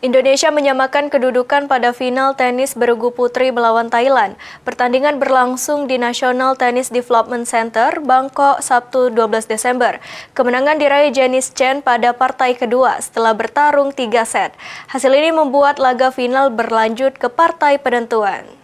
Indonesia menyamakan kedudukan pada final tenis bergu putri melawan Thailand. Pertandingan berlangsung di National Tennis Development Center, Bangkok, Sabtu 12 Desember. Kemenangan diraih Janice Chen pada partai kedua setelah bertarung 3 set. Hasil ini membuat laga final berlanjut ke partai penentuan.